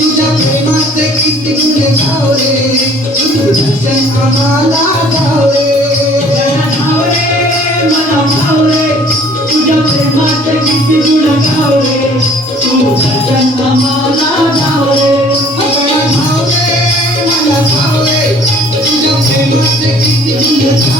तुझ्या प्रेमाचे किती तुझे भावले. तुझ्या आम्हाला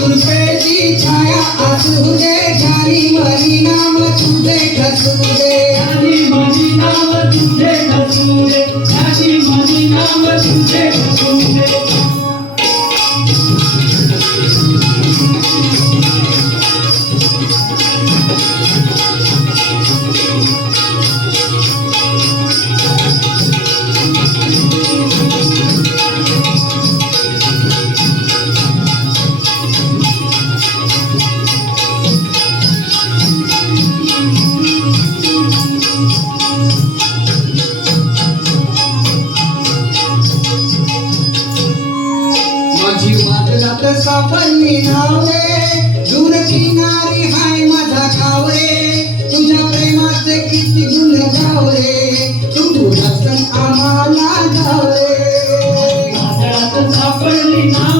दुर्पेची छाया असू दे झाली मरी नाम तुझे ठसू दे जात्र सापण मी धावले. दूर किनारी हाय माझा खावरे तुझ्या प्रेमाचे किती गुण गावरे तू तुझ्या आम्हाला धावले सापडली नाव.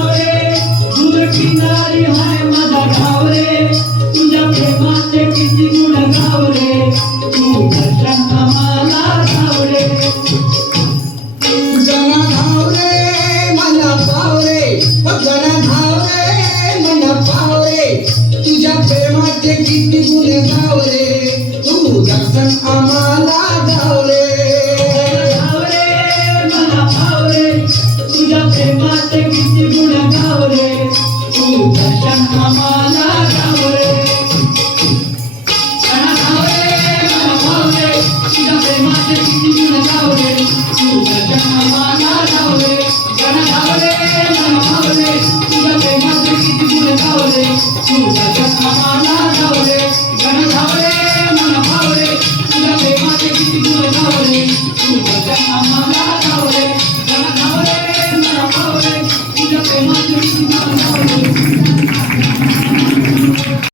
धावले तू दर्शन आम्हाला धावले